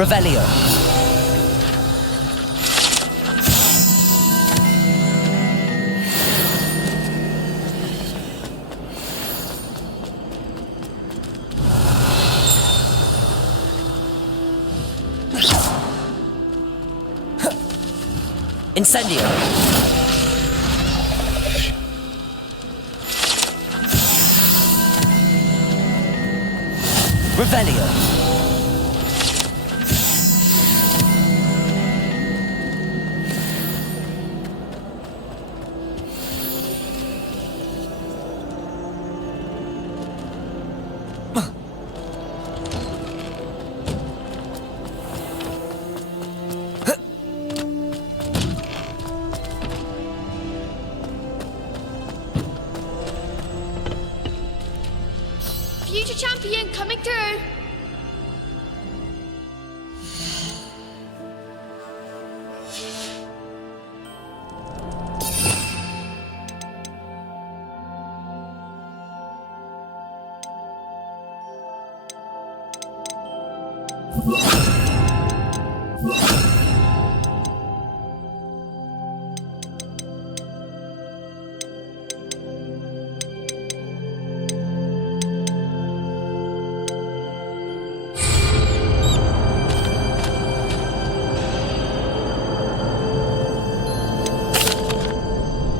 Revelio. Incendio. Revelio. Future champion coming through.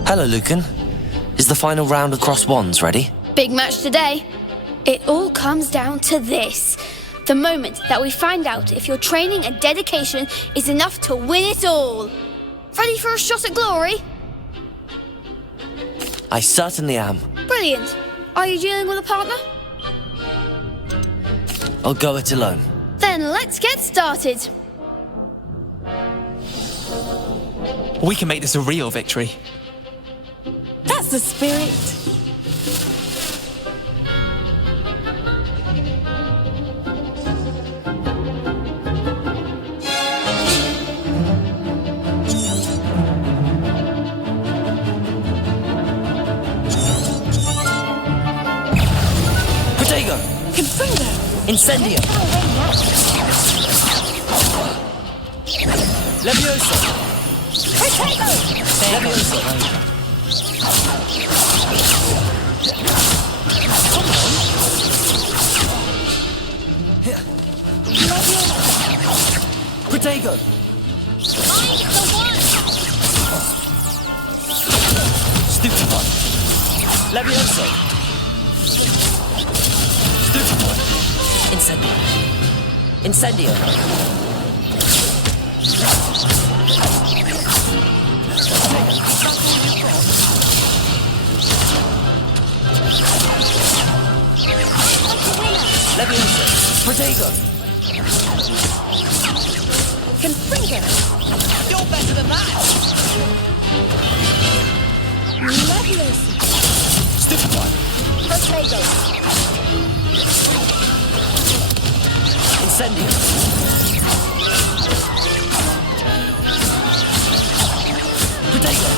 Hello, Lucan. Is the final round across wands ready? Big match today. It all comes down to this. The moment that we find out if your training and dedication is enough to win it all. Ready for a shot at glory? I certainly am. Brilliant. Are you dealing with a partner? I'll go it alone. Then let's get started. We can make this a real victory. That's the spirit. Protego! Confringo! Incendio! Levioso! Protego! Levioso! Protego! I'm the one! Stupefy! Levioso! Stupefy! Incendio! Incendio! Levioso! Protego! Confringo! You're better than that! Leviosa! Stupefy! Protego! Incendio! Protego!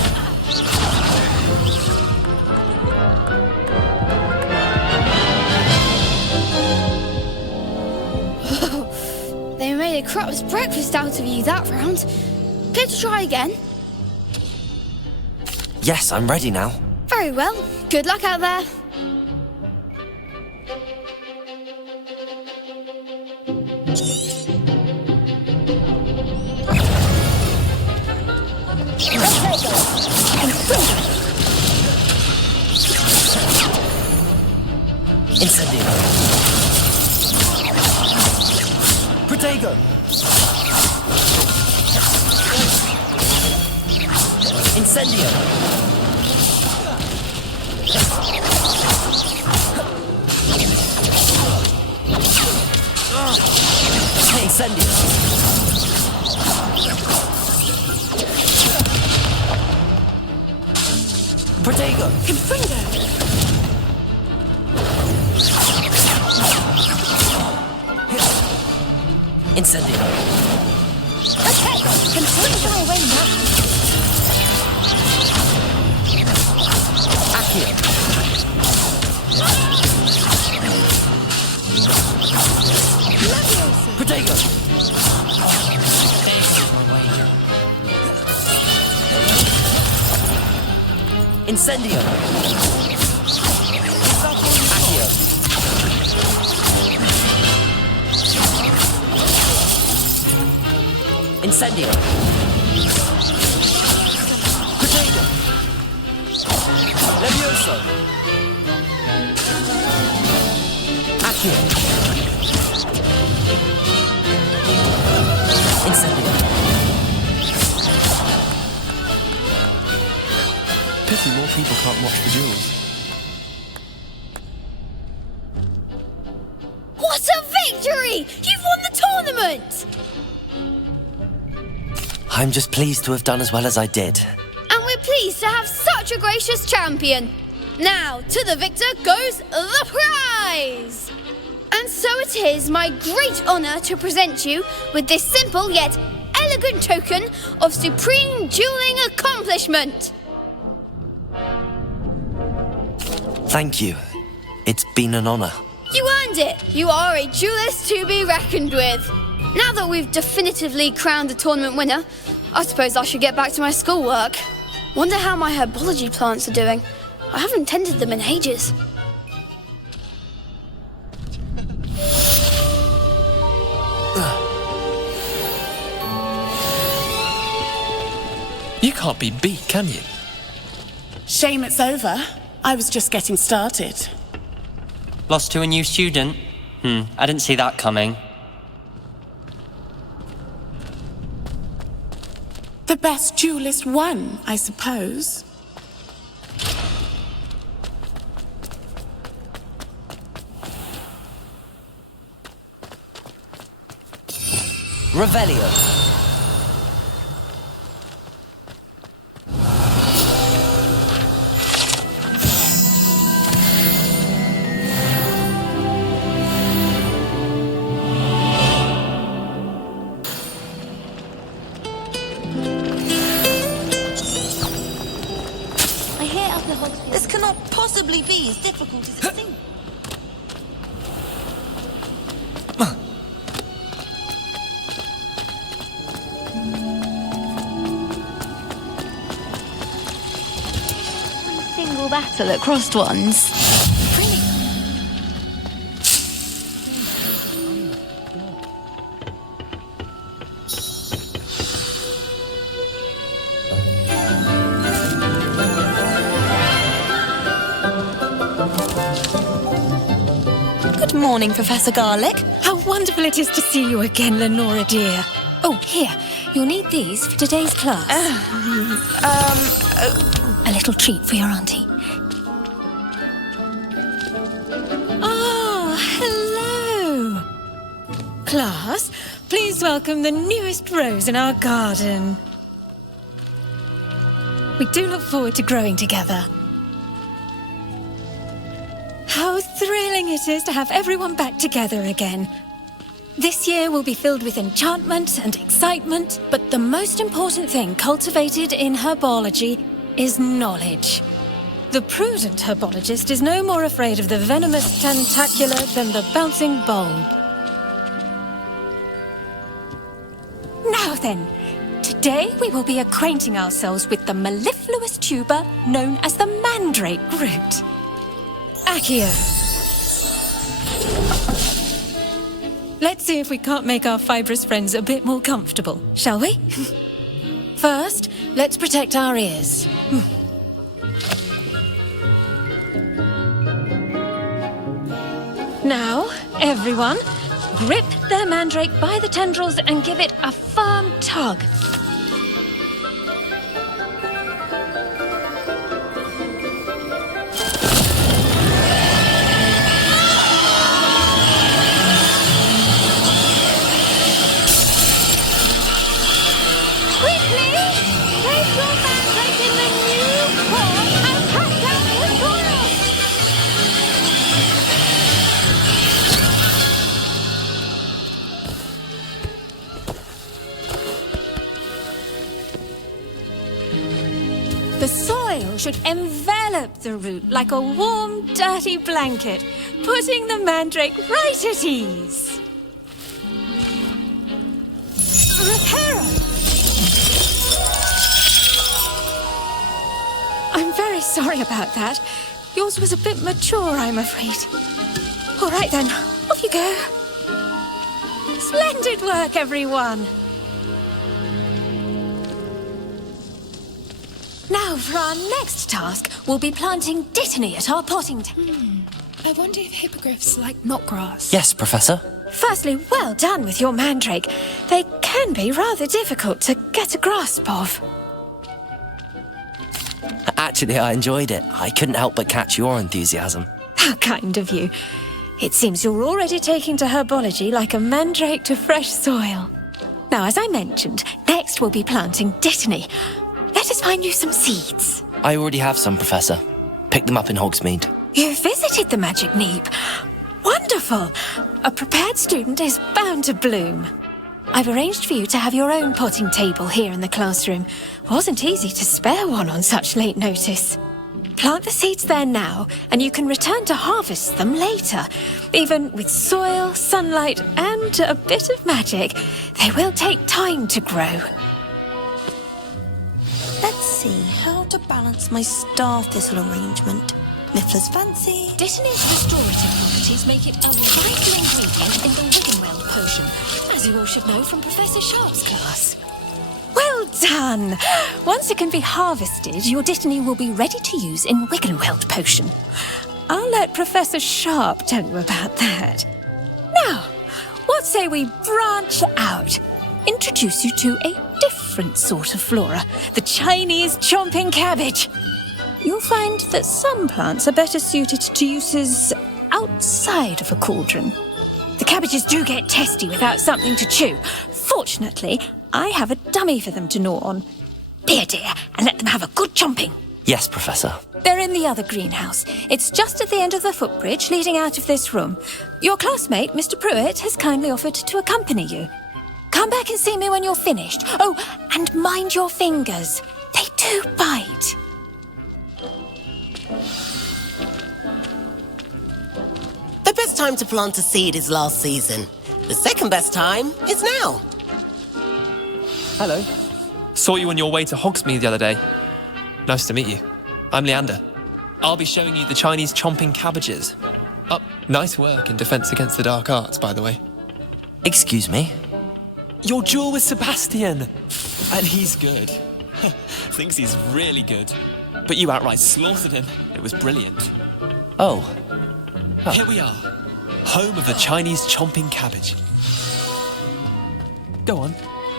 They made a crap's breakfast out of you that round. Care to try again? Yes, I'm ready now. Very well. Good luck out there. Incendio! Protego! Incendio! Incendio! Protego! Confringo! Incendio! Protego! Confringo! Away now! Accio! Leviosa! Protego! Incendio. Accio. Incendio. Potato. Levioso. Accio. Incendio. Pity more people can't watch the duels. What a victory! You've won the tournament! I'm just pleased to have done as well as I did. And we're pleased to have such a gracious champion. Now, to the victor goes the prize! And so it is my great honour to present you with this simple yet elegant token of supreme dueling accomplishment. Thank you. It's been an honour. You earned it. You are a duelist to be reckoned with. Now that we've definitively crowned the tournament winner, I suppose I should get back to my schoolwork. Wonder how my herbology plants are doing. I haven't tended them in ages. You can't be beat, can you? Shame it's over. I was just getting started. Lost to a new student? I didn't see that coming. The best duelist won, I suppose. Revelio. This cannot possibly be as difficult as it seems. Single battle at crossed ones. Good morning, Professor Garlic. How wonderful it is to see you again, Lenora dear. Oh, here, you'll need these for today's class. A little treat for your auntie. Oh, hello. Class, please welcome the newest rose in our garden. We do look forward to growing together. How thrilling it is to have everyone back together again. This year will be filled with enchantment and excitement, but the most important thing cultivated in herbology is knowledge. The prudent herbologist is no more afraid of the venomous tentacula than the bouncing bulb. Now then, today we will be acquainting ourselves with the mellifluous tuber known as the mandrake root. Accio. Let's see if we can't make our fibrous friends a bit more comfortable, shall we? First, let's protect our ears. Now, everyone, grip their mandrake by the tendrils and give it a firm tug. The soil should envelop the root like a warm, dirty blanket, putting the mandrake right at ease. Reparo! I'm very sorry about that. Yours was a bit mature, I'm afraid. All right then, off you go. Splendid work, everyone. Now, for our next task, we'll be planting dittany at our potting table. I wonder if hippogriffs like knotgrass. Yes, Professor. Firstly, well done with your mandrake. They can be rather difficult to get a grasp of. Actually, I enjoyed it. I couldn't help but catch your enthusiasm. How kind of you. It seems you're already taking to herbology like a mandrake to fresh soil. Now, as I mentioned, next we'll be planting dittany. Let us find you some seeds. I already have some, Professor. Picked them up in Hogsmeade. You visited the Magic Neep. Wonderful. A prepared student is bound to bloom. I've arranged for you to have your own potting table here in the classroom. Wasn't easy to spare one on such late notice. Plant the seeds there now, and you can return to harvest them later. Even with soil, sunlight, and a bit of magic, they will take time to grow. Let's see how to balance my star thistle arrangement. Miffler's fancy. Dittany's restorative properties make it a vital ingredient in the Wiggenweld potion, as you all should know from Professor Sharp's class. Well done! Once it can be harvested, your dittany will be ready to use in Wiggenweld potion. I'll let Professor Sharp tell you about that. Now, what say we branch out? Introduce you to a different sort of flora, the Chinese chomping cabbage. You'll find that some plants are better suited to uses outside of a cauldron. The cabbages do get testy without something to chew. Fortunately, I have a dummy for them to gnaw on. Be a dear and let them have a good chomping. Yes, Professor. They're in the other greenhouse. It's just at the end of the footbridge leading out of this room. Your classmate, Mr. Pruitt, has kindly offered to accompany you. Come back and see me when you're finished. Oh, and mind your fingers. They do bite. The best time to plant a seed is last season. The second best time is now. Hello. Saw you on your way to Hogsmeade the other day. Nice to meet you. I'm Leander. I'll be showing you the Chinese chomping cabbages. Nice work in Defense Against the Dark Arts, by the way. Excuse me? Your duel with Sebastian! And he's good. Thinks he's really good. But you outright slaughtered him. It was brilliant. Oh. Here we are. Home of the Chinese chomping cabbage. Go on.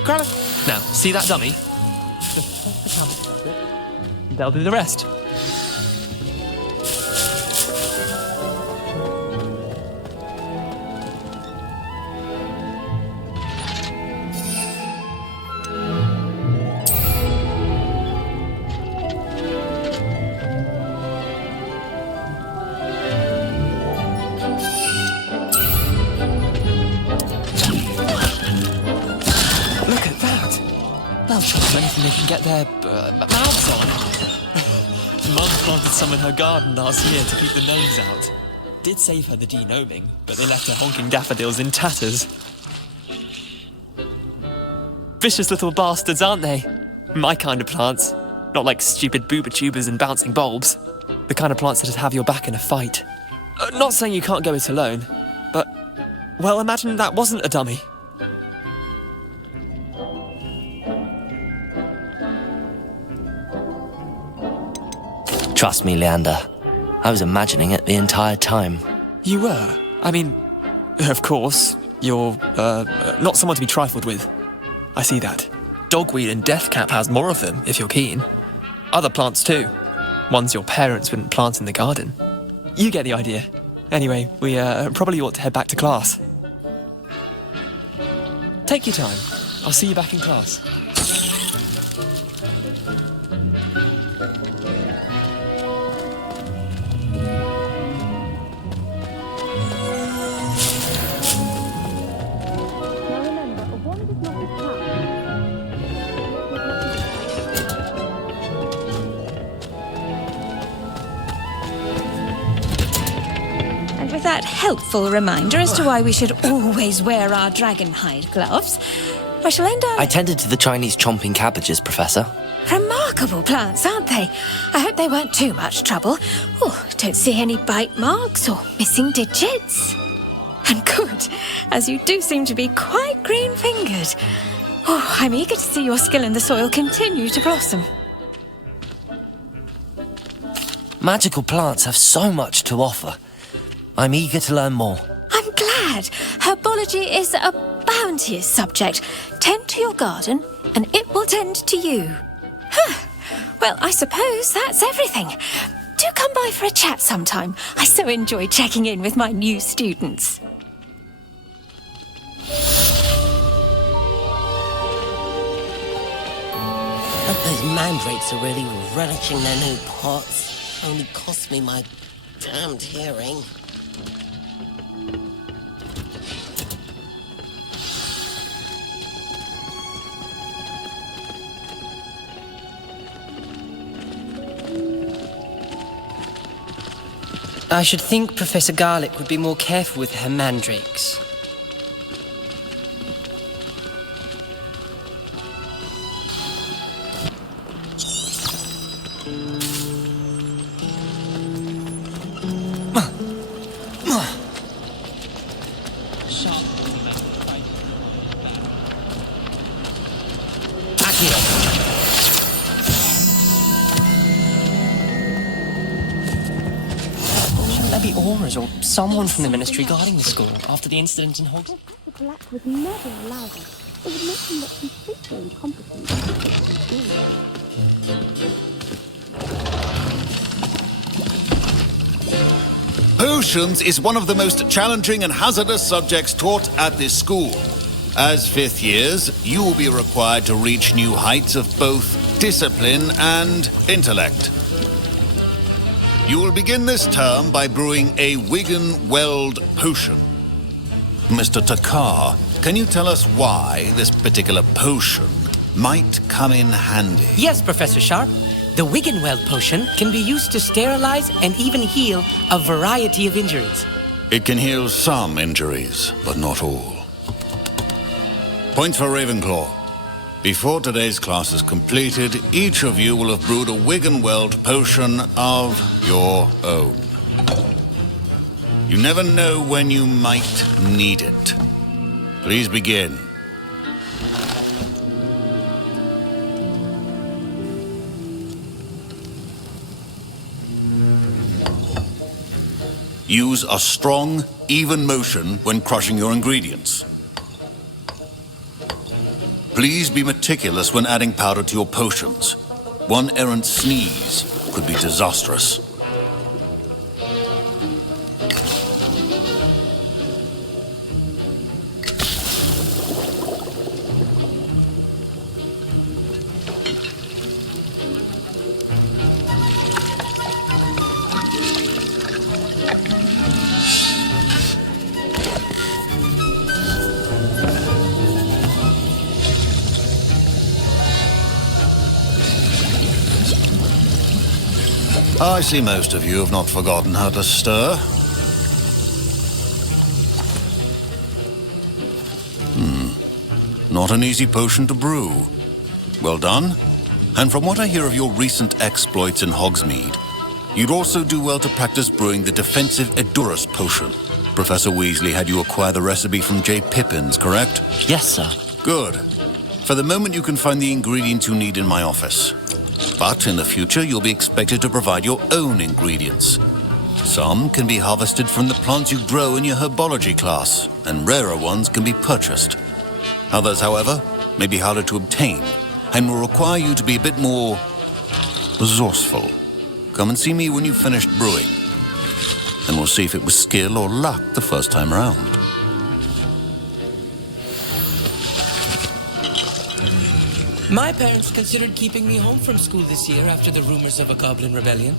Grab it. Now, see that dummy? Just press the cabbage. They'll do the rest. Anything they can get their mouths on. Mum planted some in her garden last year to keep the gnomes out. Did save her the denoming, but they left her honking daffodils in tatters. Vicious little bastards, aren't they? My kind of plants. Not like stupid booba tubers and bouncing bulbs. The kind of plants that'd have your back in a fight. Not saying you can't go it alone, but, well, imagine that wasn't a dummy. Trust me, Leander. I was imagining it the entire time. You were? I mean, of course, you're, not someone to be trifled with. I see that. Dogweed and deathcap has more of them, if you're keen. Other plants too. Ones your parents wouldn't plant in the garden. You get the idea. Anyway, we, probably ought to head back to class. Take your time. I'll see you back in class. That helpful reminder as to why we should always wear our dragonhide gloves, I shall end on... I tended to the Chinese chomping cabbages, Professor. Remarkable. remarkable plants, aren't they? I hope they weren't too much trouble. Oh, don't see any bite marks or missing digits. And good, as you do seem to be quite green-fingered. Oh, I'm eager to see your skill in the soil continue to blossom. Magical plants have so much to offer. I'm eager to learn more. I'm glad. Herbology is a bounteous subject. Tend to your garden, and it will tend to you. Well, I suppose that's everything. Do come by for a chat sometime. I so enjoy checking in with my new students. Those mandrakes are really relishing their new pots. Only cost me my damned hearing. I should think Professor Garlick would be more careful with her mandrakes. Or someone from the ministry guarding the school after the incident in Hogwarts. The Black would never allow them. It would make them look completely incompetent. Potions is one of the most challenging and hazardous subjects taught at this school. As fifth years, you will be required to reach new heights of both discipline and intellect. You will begin this term by brewing a Wiggenweld potion. Mr. Takar, can you tell us why this particular potion might come in handy? Yes, Professor Sharp. The Wiggenweld potion can be used to sterilize and even heal a variety of injuries. It can heal some injuries, but not all. Points for Ravenclaw. Before today's class is completed, each of you will have brewed a Wiggenweld potion of your own. You never know when you might need it. Please begin. Use a strong, even motion when crushing your ingredients. Please be meticulous when adding powder to your potions. One errant sneeze could be disastrous. I see most of you have not forgotten how to stir. Not an easy potion to brew. Well done. And from what I hear of your recent exploits in Hogsmeade, you'd also do well to practice brewing the defensive Edurus potion. Professor Weasley had you acquire the recipe from J. Pippin's, correct? Yes, sir. Good. For the moment, you can find the ingredients you need in my office. But in the future, you'll be expected to provide your own ingredients. Some can be harvested from the plants you grow in your herbology class, and rarer ones can be purchased. Others, however, may be harder to obtain, and will require you to be a bit more resourceful. Come and see me when you've finished brewing, and we'll see if it was skill or luck the first time around. My parents considered keeping me home from school this year after the rumors of a goblin rebellion.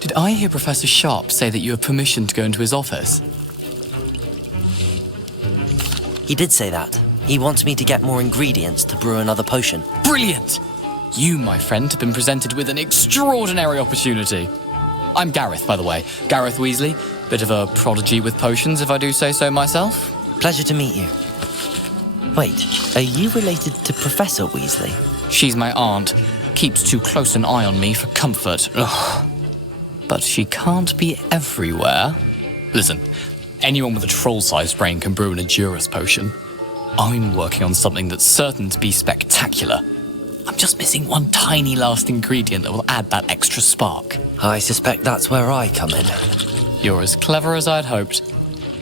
Did I hear Professor Sharp say that you have permission to go into his office? He did say that. He wants me to get more ingredients to brew another potion. Brilliant! You, my friend, have been presented with an extraordinary opportunity. I'm Gareth, by the way. Gareth Weasley. Bit of a prodigy with potions, if I do say so myself. Pleasure to meet you. Wait, are you related to Professor Weasley? She's my aunt. Keeps too close an eye on me for comfort. Ugh. But she can't be everywhere. Listen, anyone with a troll-sized brain can brew an Endurus potion. I'm working on something that's certain to be spectacular. I'm just missing one tiny last ingredient that will add that extra spark. I suspect that's where I come in. You're as clever as I'd hoped.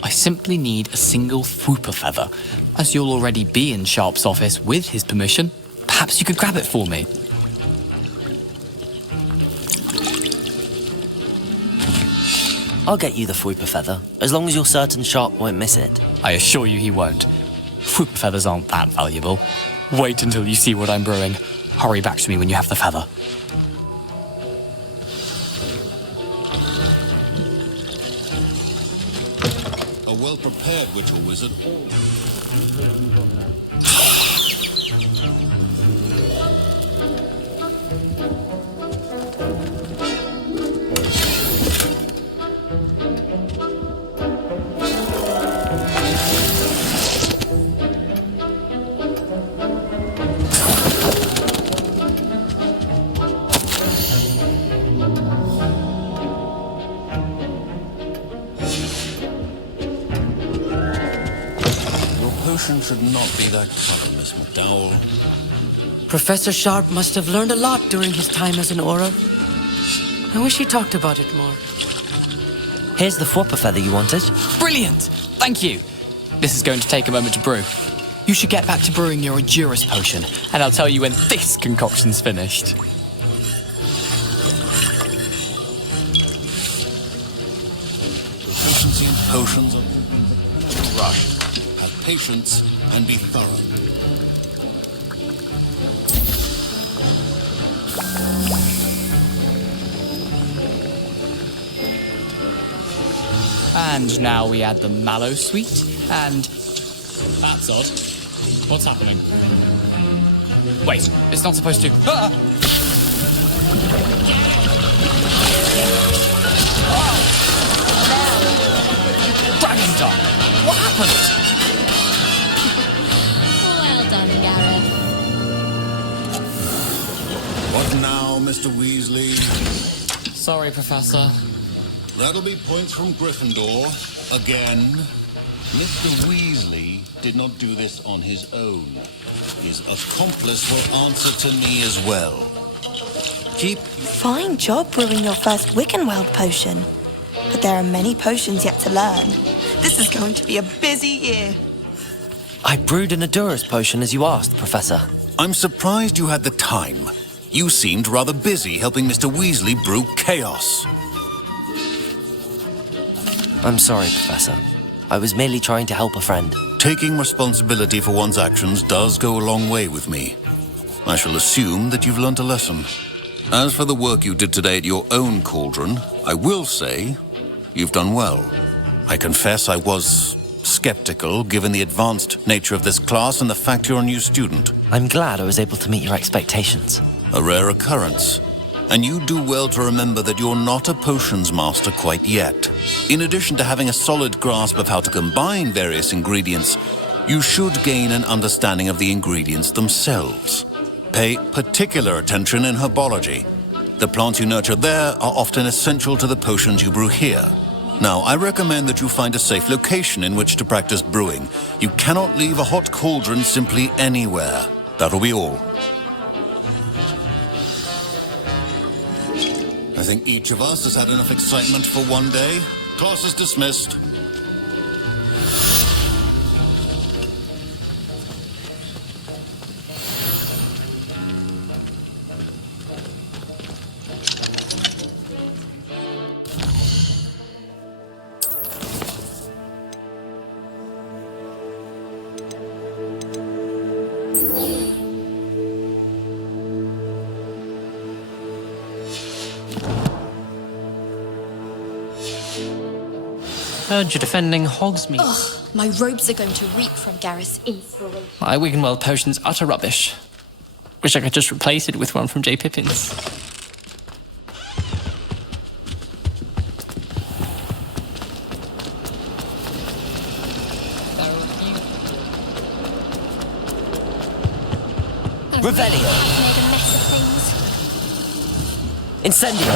I simply need a single Fwooper feather. As you'll already be in Sharp's office with his permission, perhaps you could grab it for me. I'll get you the Fwooper feather, as long as you're certain Sharp won't miss it. I assure you he won't. Fwooper feathers aren't that valuable. Wait until you see what I'm brewing. Hurry back to me when you have the feather. A well-prepared witch or wizard. Should not be that clever, Miss McDowell. Professor Sharp must have learned a lot during his time as an Auror. I wish he talked about it more. Here's the Fwooper feather you wanted. Brilliant! Thank you. This is going to take a moment to brew. You should get back to brewing your Endurus potion, and I'll tell you when this concoction's finished. Proficiency in potions are rush. Have patience and be thorough. And now we add the mallow sweet, and... That's odd. What's happening? Wait, it's not supposed to... Ah! Dragon Dog! What happened? Well done, Gareth. What now, Mr. Weasley? Sorry, Professor. That'll be points from Gryffindor. Again. Mr. Weasley did not do this on his own. His accomplice will answer to me as well. Fine job brewing your first Wiccanweld potion. But there are many potions yet to learn. This is going to be a busy year. I brewed an Endurus potion as you asked, Professor. I'm surprised you had the time. You seemed rather busy helping Mr. Weasley brew chaos. I'm sorry, Professor. I was merely trying to help a friend. Taking responsibility for one's actions does go a long way with me. I shall assume that you've learnt a lesson. As for the work you did today at your own cauldron, I will say you've done well. I confess I was skeptical, given the advanced nature of this class and the fact you're a new student. I'm glad I was able to meet your expectations. A rare occurrence. And you do well to remember that you're not a potions master quite yet. In addition to having a solid grasp of how to combine various ingredients, you should gain an understanding of the ingredients themselves. Pay particular attention in herbology. The plants you nurture there are often essential to the potions you brew here. Now, I recommend that you find a safe location in which to practice brewing. You cannot leave a hot cauldron simply anywhere. That'll be all. I think each of us has had enough excitement for one day. Class is dismissed. Heard you're defending Hogsmeade. Ugh, my robes are going to reek from Gareth's inspiration. My Wiggenweld potion's utter rubbish. Wish I could just replace it with one from J. Pippin's. Revelio. I've made a mess of things. Incendio.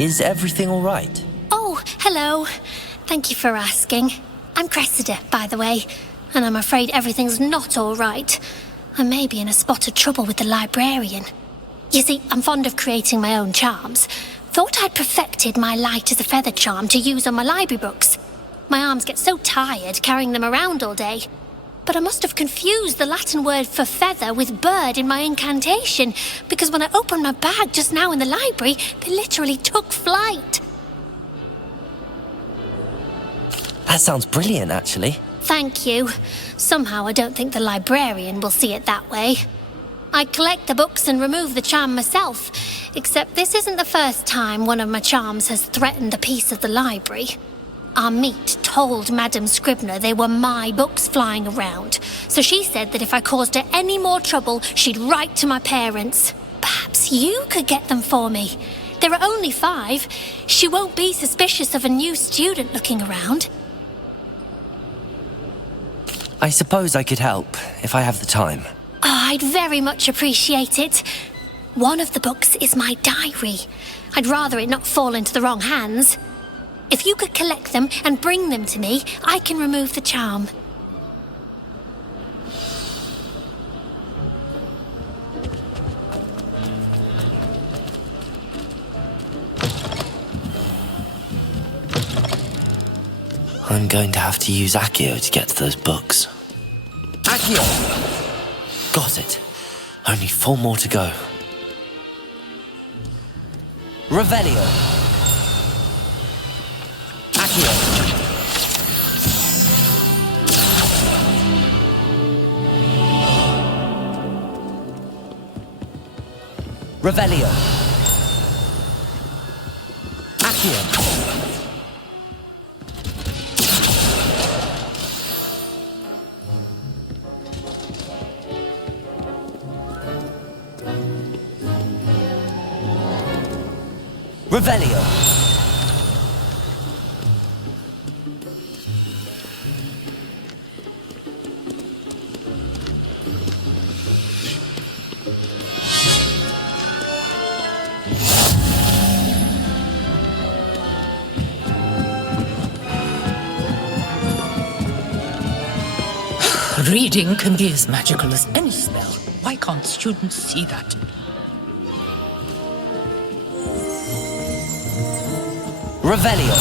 Is everything all right? Oh, hello. Thank you for asking. I'm Cressida, by the way, and I'm afraid everything's not all right. I may be in a spot of trouble with the librarian. You see, I'm fond of creating my own charms. Thought I'd perfected my light as a feather charm to use on my library books. My arms get so tired carrying them around all day. But I must have confused the Latin word for feather with bird in my incantation, because when I opened my bag just now in the library, they literally took flight. That sounds brilliant, actually. Thank you. Somehow I don't think the librarian will see it that way. I collect the books and remove the charm myself, except this isn't the first time one of my charms has threatened the peace of the library. Our meet told Madame Scribner they were my books flying around, so she said that if I caused her any more trouble, she'd write to my parents. Perhaps you could get them for me. There are only 5. She won't be suspicious of a new student looking around. I suppose I could help, if I have the time. Oh, I'd very much appreciate it. One of the books is my diary. I'd rather it not fall into the wrong hands. If you could collect them and bring them to me, I can remove the charm. I'm going to have to use Accio to get to those books. Accio! Got it. Only 4 more to go. Revelio. Accio. Revelio. Accio. Revelio. Reading can be as magical as any spell. Why can't students see that? Revelio.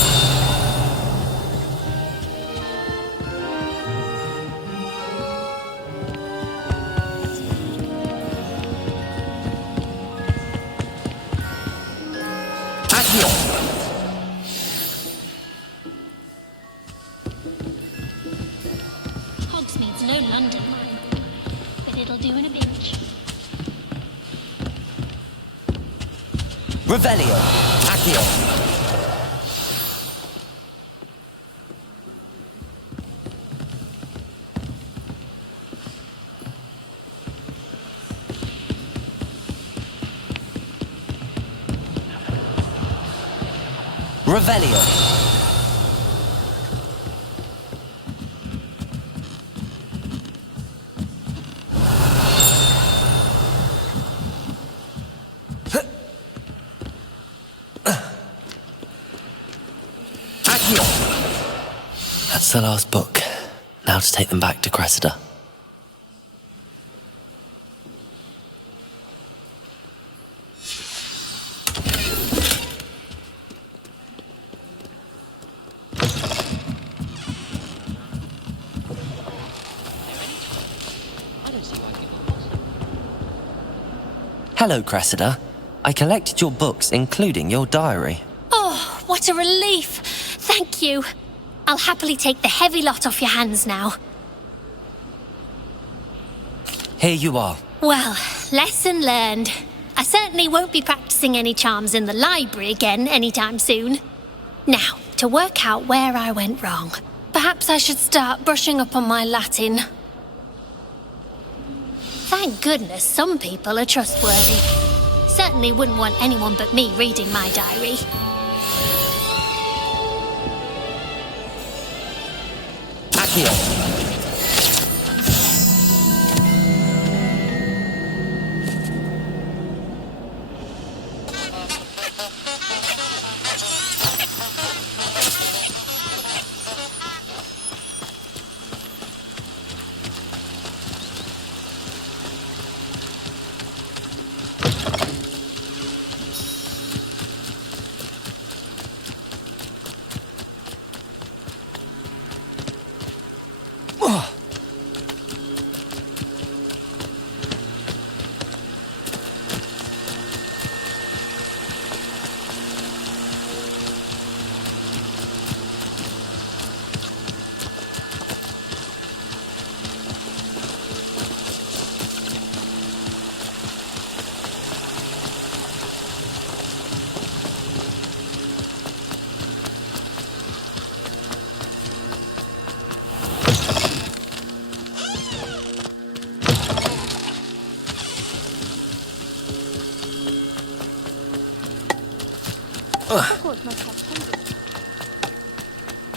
Accio. Hogsmeade's no London mine, but it'll do in a pinch. Revelio. Accio. Revelio. Accio. That's the last book. Now to take them back to Cressida. Hello, Cressida. I collected your books, including your diary. Oh, what a relief! Thank you. I'll happily take the heavy lot off your hands now. Here you are. Well, lesson learned. I certainly won't be practicing any charms in the library again anytime soon. Now, to work out where I went wrong. Perhaps I should start brushing up on my Latin. Thank goodness some people are trustworthy. Certainly wouldn't want anyone but me reading my diary. Accio!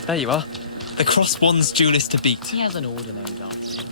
There you are. The cross one's duelist to beat. He has an order named after.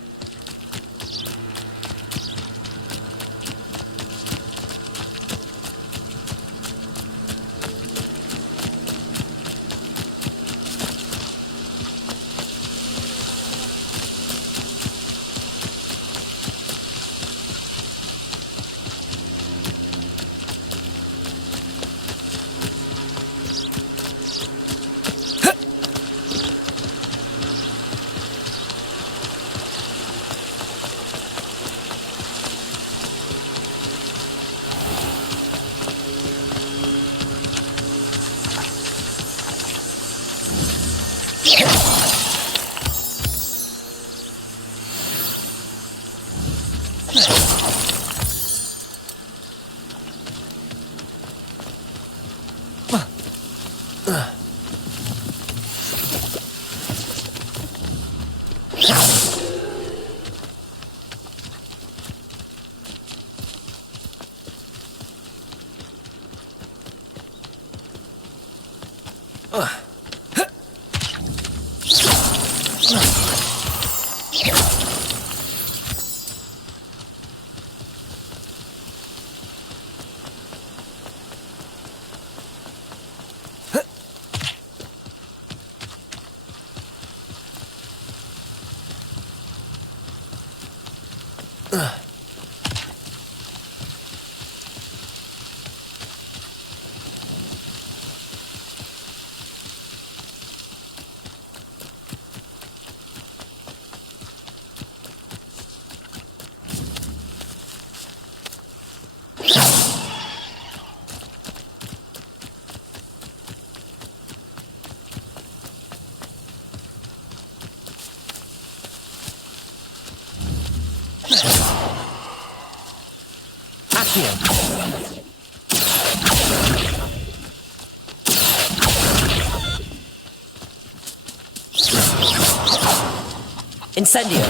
Incendio!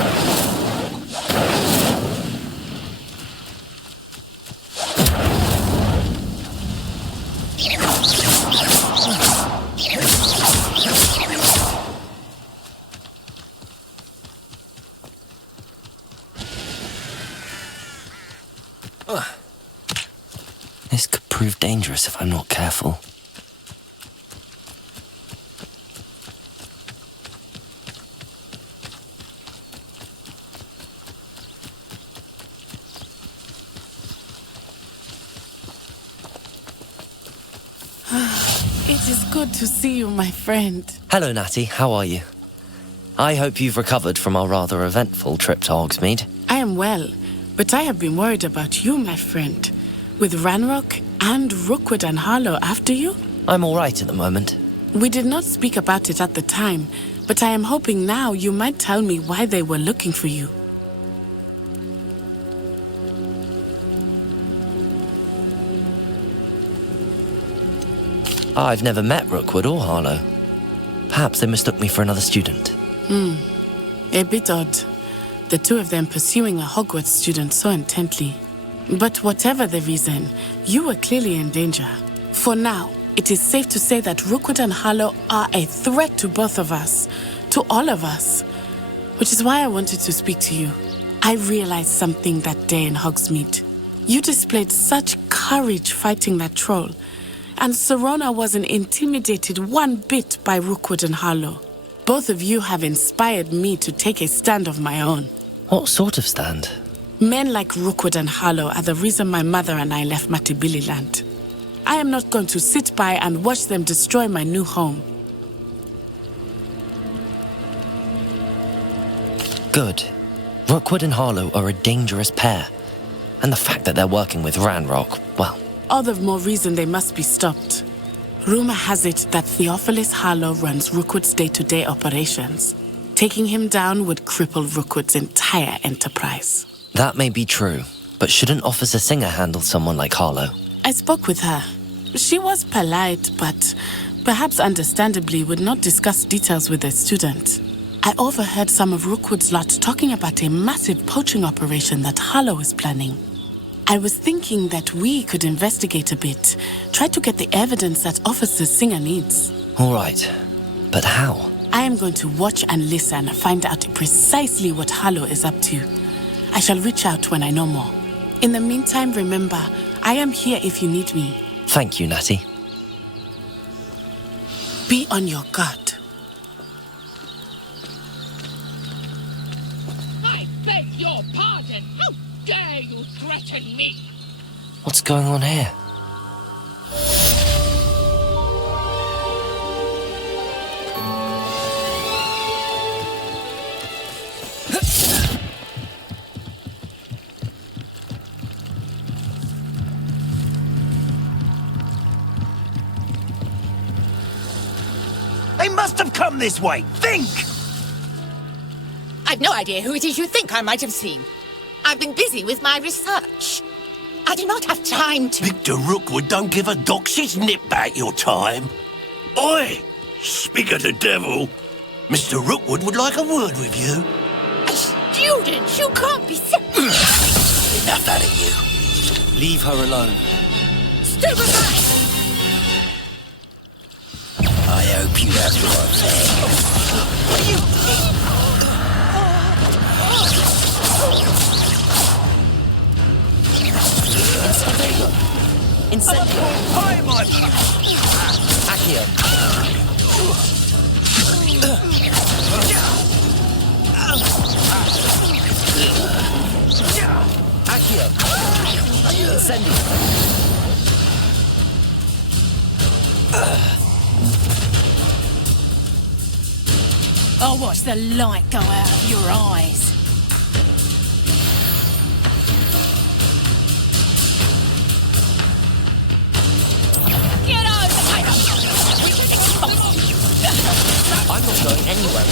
This could prove dangerous if I'm not careful. It is good to see you, my friend. Hello, Natty. How are you? I hope you've recovered from our rather eventful trip to Hogsmeade. I am well, but I have been worried about you, my friend. With Ranrock and Rookwood and Harlow after you? I'm all right at the moment. We did not speak about it at the time, but I am hoping now you might tell me why they were looking for you. I've never met Rookwood or Harlow. Perhaps they mistook me for another student. A bit odd. The two of them pursuing a Hogwarts student so intently. But whatever the reason, you were clearly in danger. For now, it is safe to say that Rookwood and Harlow are a threat to both of us. To all of us. which is why I wanted to speak to you. I realized something that day in Hogsmeade. You displayed such courage fighting that troll, and Serona wasn't intimidated one bit by Rookwood and Harlow. Both of you have inspired me to take a stand of my own. What sort of stand? Men like Rookwood and Harlow are the reason my mother and I left Matibili land. I am not going to sit by and watch them destroy my new home. Good. Rookwood and Harlow are a dangerous pair. And the fact that they're working with Ranrock, well... All the more reason they must be stopped. Rumor has it that Theophilus Harlow runs Rookwood's day-to-day operations. Taking him down would cripple Rookwood's entire enterprise. That may be true, but shouldn't Officer Singer handle someone like Harlow? I spoke with her. She was polite, but perhaps understandably would not discuss details with a student. I overheard some of Rookwood's lot talking about a massive poaching operation that Harlow is planning. I was thinking that we could investigate a bit, try to get the evidence that Officer Singer needs. All right, but how? I am going to watch and listen, find out precisely what Harlow is up to. I shall reach out when I know more. In the meantime, remember, I am here if you need me. Thank you, Natty. Be on your guard. I beg your pardon. How dare you threaten me? What's going on here? They must have come this way. Think! I've no idea who it is you think I might have seen. I've been busy with my research. I do not have time to... Victor Rookwood don't give a doxy's nip back your time. Oi! Speak of the devil. Mr. Rookwood would like a word with you. A student? You can't be... Enough out of you. Leave her alone. Stupefy! I hope you have your Incendio. Hi, my... Accio. Accio. Incendio. I'll watch the light go out of your eyes. Get over here! I'm not going anywhere.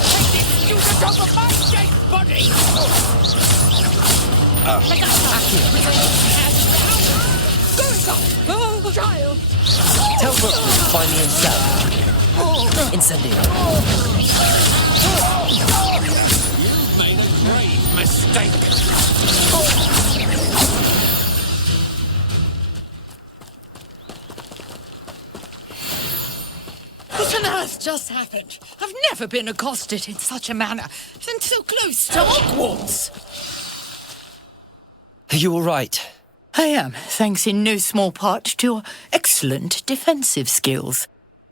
Take this student off of my dead body! Oh, child! Tell Brooke to find me in cell. Incendio. You've made a grave mistake. What on earth just happened? I've never been accosted in such a manner, and so close to Hogwarts. Are you all right? I am, thanks in no small part to your excellent defensive skills.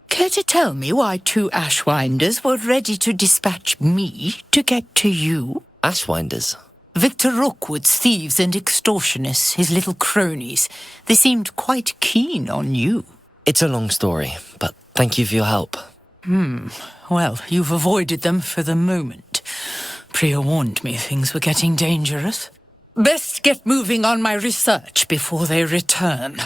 Care to tell me why two Ashwinders were ready to dispatch me to get to you? Ashwinders? Victor Rookwood's thieves and extortionists, his little cronies. They seemed quite keen on you. It's a long story, but thank you for your help. Well, you've avoided them for the moment. Priya warned me things were getting dangerous. Best get moving on my research before they return.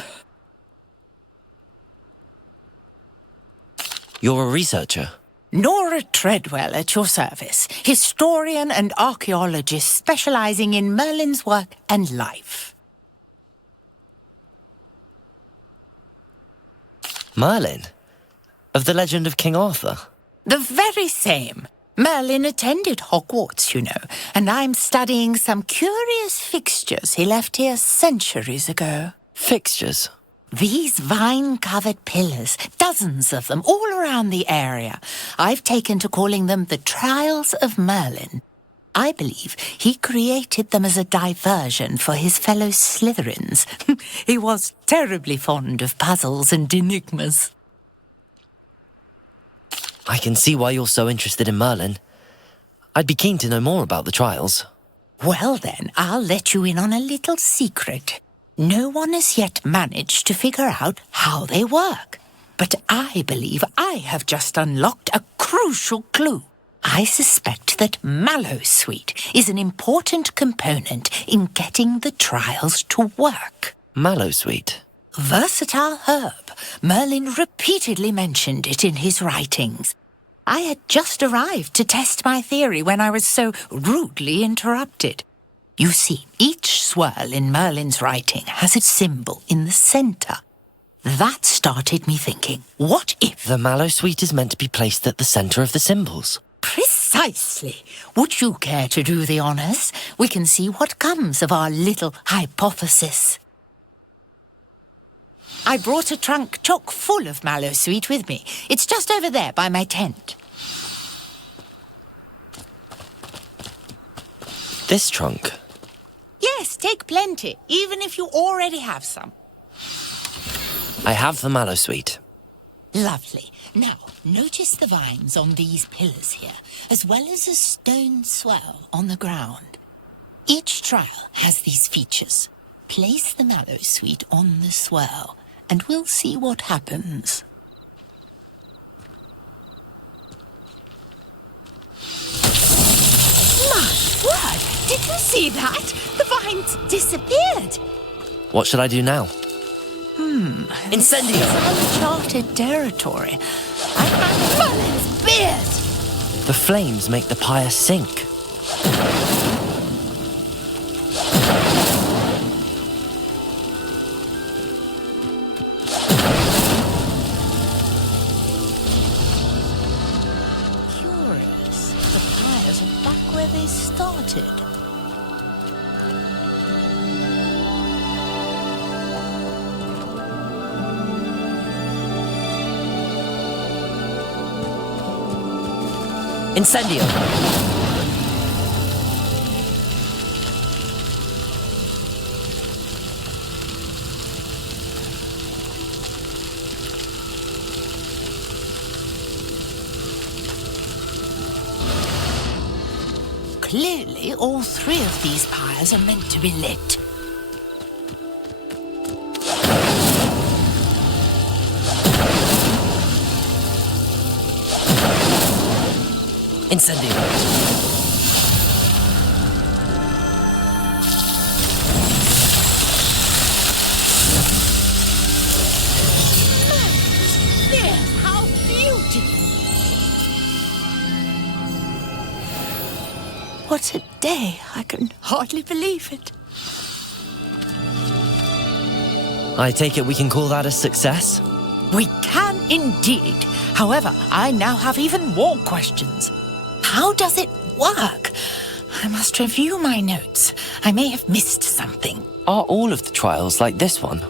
You're a researcher? Nora Treadwell at your service, historian and archaeologist specializing in Merlin's work and life. Merlin? Of the legend of King Arthur? The very same. Merlin attended Hogwarts, you know, and I'm studying some curious fixtures he left here centuries ago. Fixtures? These vine-covered pillars, dozens of them, all around the area. I've taken to calling them the Trials of Merlin. I believe he created them as a diversion for his fellow Slytherins. He was terribly fond of puzzles and enigmas. I can see why you're so interested in Merlin. I'd be keen to know more about the trials. Well then, I'll let you in on a little secret. No one has yet managed to figure out how they work. But I believe I have just unlocked a crucial clue. I suspect that mallowsweet is an important component in getting the trials to work. Mallowsweet? Versatile herb. Merlin repeatedly mentioned it in his writings. I had just arrived to test my theory when I was so rudely interrupted. You see, each swirl in Merlin's writing has its symbol in the centre. That started me thinking, what if... The mallowsweet is meant to be placed at the centre of the symbols. Precisely. Would you care to do the honours? We can see what comes of our little hypothesis. I brought a trunk chock full of mallowsweet with me. It's just over there by my tent. This trunk? Yes, take plenty, even if you already have some. I have the mallowsweet. Lovely. Now, notice the vines on these pillars here, as well as a stone swell on the ground. Each trial has these features. Place the mallowsweet on the swell, and we'll see what happens. My word! Did you see that? The vines disappeared. What should I do now? Incendio! Uncharted territory. I have Merlin's beard! The flames make the pyre sink. Curious. The pyres are back where they started. Incendio! Clearly, all three of these pyres are meant to be lit. Incendio! How beautiful! What a day! I can hardly believe it. I take it we can call that a success? We can indeed. However, I now have even more questions. How does it work? I must review my notes. I may have missed something. Are all of the trials like this one?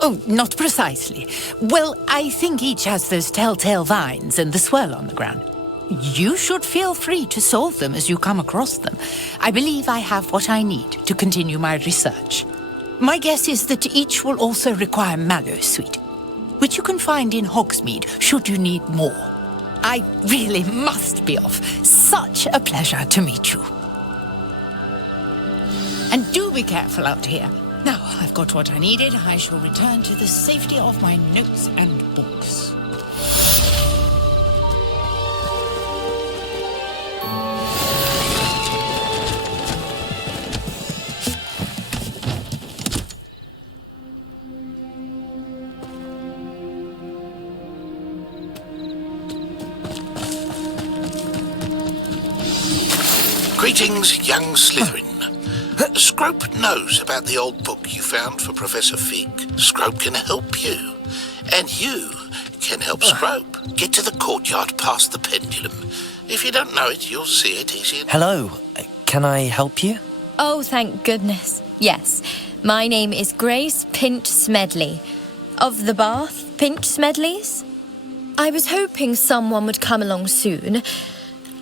Oh, not precisely. Well, I think each has those telltale vines and the swirl on the ground. You should feel free to solve them as you come across them. I believe I have what I need to continue my research. My guess is that each will also require mallowsweet, which you can find in Hogsmeade should you need more. I really must be off. Such a pleasure to meet you. And do be careful out here. Now I've got what I needed. I shall return to the safety of my notes and books. Greetings, young Slytherin. Scrope knows about the old book you found for Professor Fig. Scrope can help you. And you can help Scrope get to the courtyard past the pendulum. If you don't know it, you'll see it easy enough. Hello, can I help you? Oh, thank goodness. Yes, my name is Grace Pint Smedley. Of the bath, Pinch Smedleys? I was hoping someone would come along soon.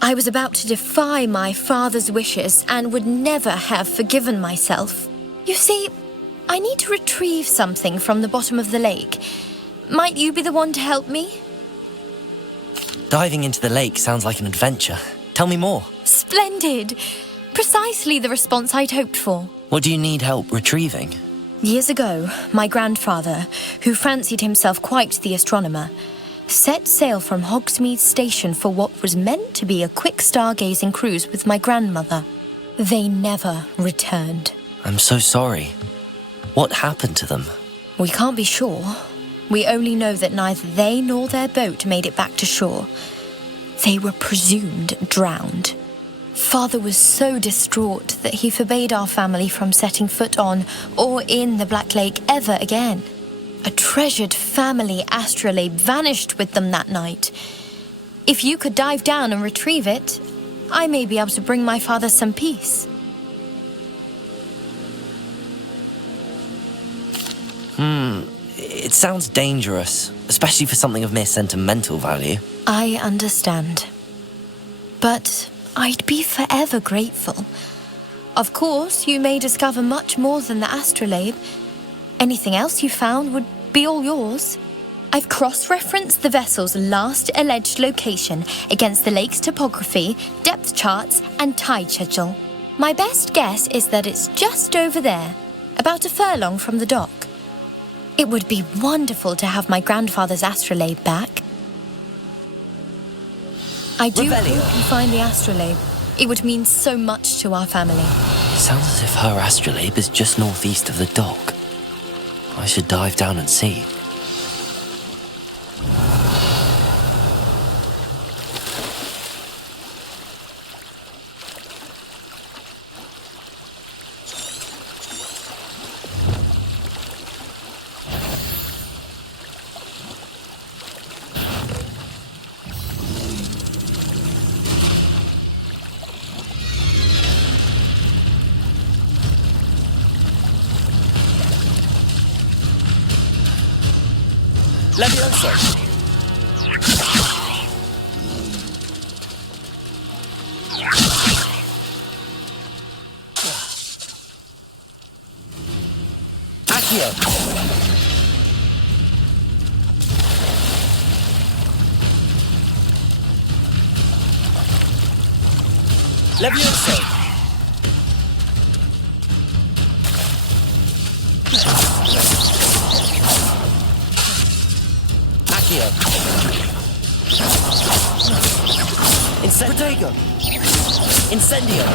I was about to defy my father's wishes and would never have forgiven myself. You see, I need to retrieve something from the bottom of the lake. Might you be the one to help me? Diving into the lake sounds like an adventure. Tell me more. Splendid! Precisely the response I'd hoped for. What do you need help retrieving? Years ago, my grandfather, who fancied himself quite the astronomer, set sail from Hogsmeade Station for what was meant to be a quick stargazing cruise with my grandmother. They never returned. I'm so sorry. What happened to them? We can't be sure. We only know that neither they nor their boat made it back to shore. They were presumed drowned. Father was so distraught that he forbade our family from setting foot on or in the Black Lake ever again. A treasured family astrolabe vanished with them that night. If you could dive down and retrieve it, I may be able to bring my father some peace. It sounds dangerous, especially for something of mere sentimental value. I understand. But I'd be forever grateful. Of course, you may discover much more than the astrolabe. Anything else you found would be all yours. I've cross-referenced the vessel's last alleged location against the lake's topography, depth charts, and tide schedule. My best guess is that it's just over there, about a furlong from the dock. It would be wonderful to have my grandfather's astrolabe back. I do hope you find the astrolabe. It would mean so much to our family. Sounds as if her astrolabe is just northeast of the dock. I should dive down and see. Levioso! Accio! Levioso! Protego! Incendio!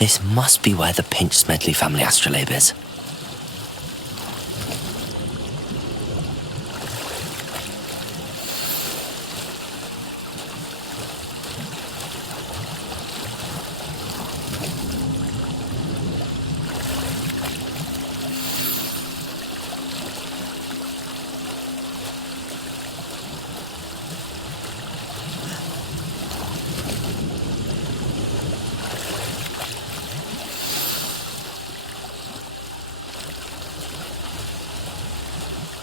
This must be where the Pinch Smedley family astrolabe is.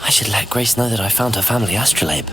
I should let Grace know that I found her family astrolabe.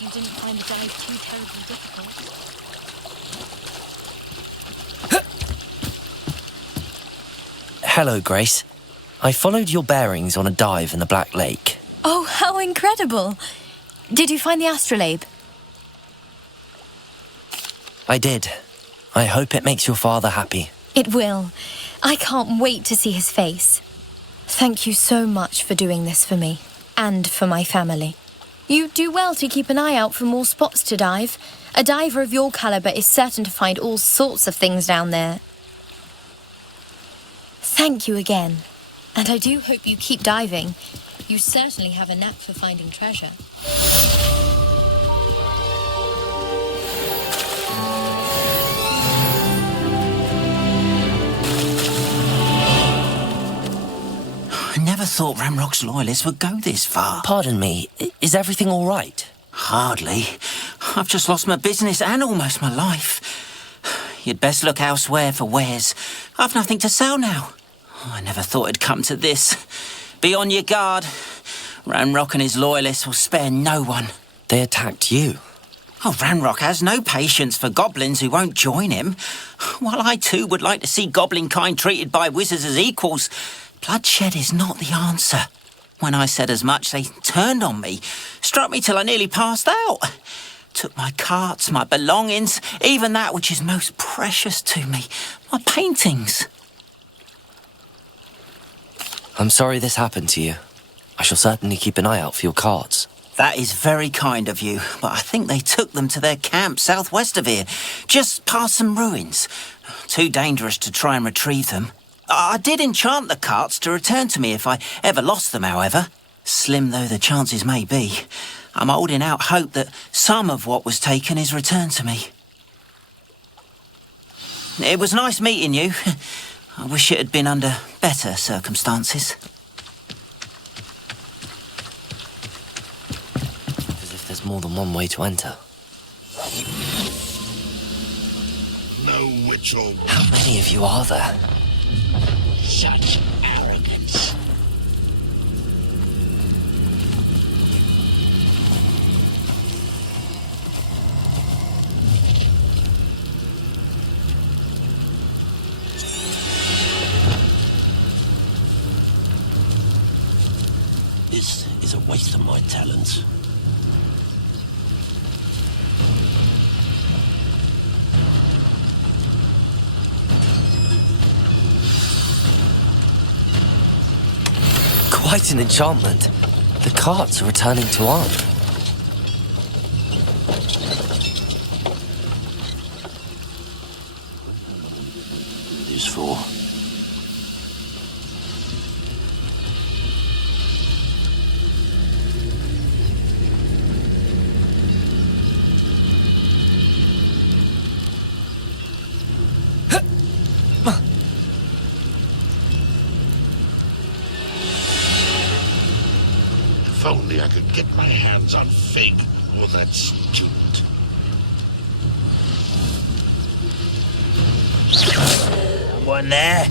You didn't find the dive too terribly difficult. Hello, Grace. I followed your bearings on a dive in the Black Lake. Oh, how incredible! Did you find the astrolabe? I did. I hope it makes your father happy. It will. I can't wait to see his face. Thank you so much for doing this for me, and for my family. You do well to keep an eye out for more spots to dive. A diver of your caliber is certain to find all sorts of things down there. Thank you again. And I do hope you keep diving. You certainly have a knack for finding treasure. I never thought Ramrock's loyalists would go this far. Pardon me, is everything all right? Hardly. I've just lost my business and almost my life. You'd best look elsewhere for wares. I've nothing to sell now. I never thought it'd come to this. Be on your guard. Ramrock and his loyalists will spare no one. They attacked you? Oh, Ramrock has no patience for goblins who won't join him. While I too would like to see goblin kind treated by wizards as equals, bloodshed is not the answer. When I said as much, they turned on me, struck me till I nearly passed out. Took my carts, my belongings, even that which is most precious to me, my paintings. I'm sorry this happened to you. I shall certainly keep an eye out for your carts. That is very kind of you, but I think they took them to their camp southwest of here, just past some ruins. Too dangerous to try and retrieve them. I did enchant the carts to return to me if I ever lost them, however. Slim though the chances may be, I'm holding out hope that some of what was taken is returned to me. It was nice meeting you. I wish it had been under better circumstances. As if there's more than one way to enter. No witch or... How many of you are there? Such arrogance. This is a waste of my talents. Quite an enchantment. The carts are returning to arm. This for... If only I could get my hands on Fig or that student. Someone there?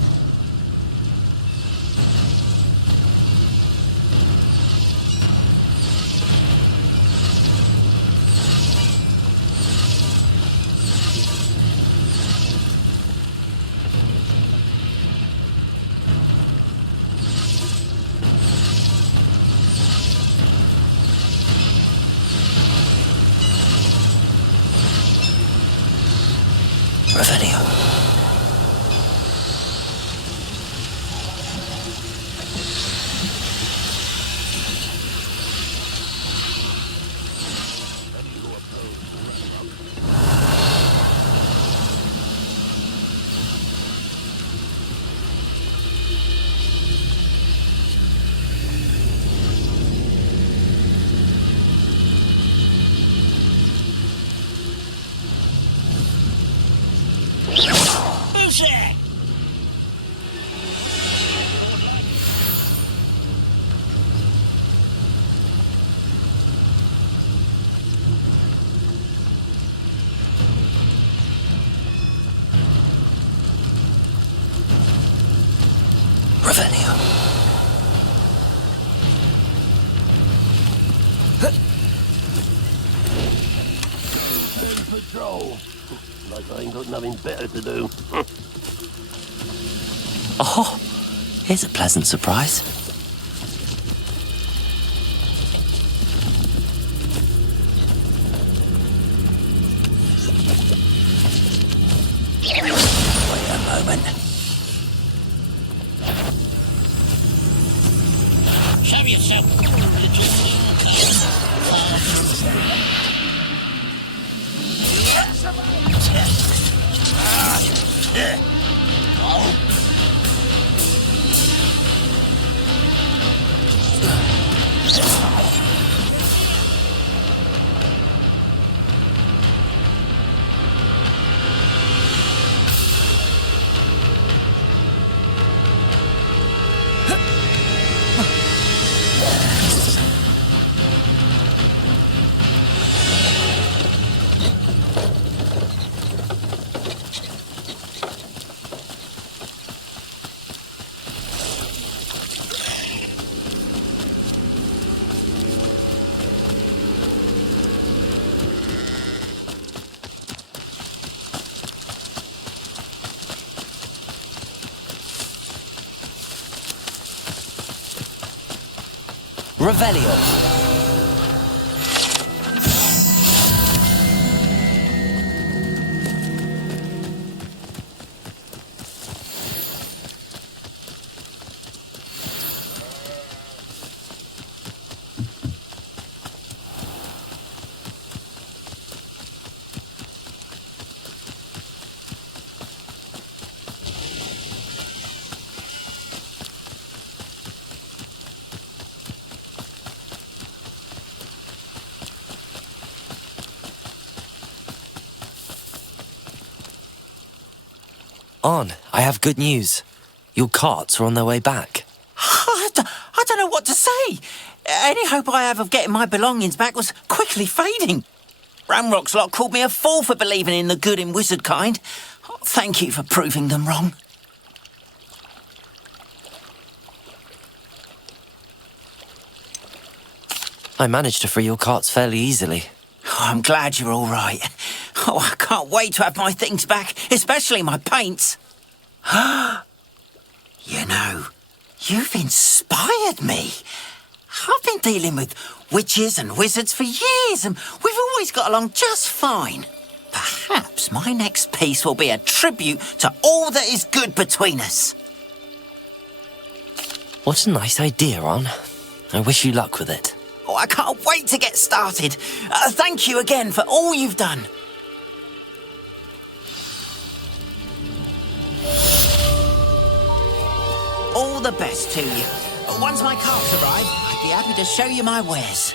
check! Revelio. Patrol. Like I ain't got nothing better to do. Oh, here's a pleasant surprise. Wait a moment. Show yourself, Revelio. On, I have good news. Your carts are on their way back. I don't know what to say. Any hope I have of getting my belongings back was quickly fading. Ramrock's lot called me a fool for believing in the good in wizard kind. Thank you for proving them wrong. I managed to free your carts fairly easily. Oh, I'm glad you're all right. Oh, I can't wait to have my things back, especially my paints. You know, you've inspired me. I've been dealing with witches and wizards for years, and we've always got along just fine. Perhaps my next piece will be a tribute to all that is good between us. What a nice idea, On. I wish you luck with it. Oh, I can't wait to get started. Thank you again for all you've done. All the best to you. Once my carts arrive, I'd be happy to show you my wares.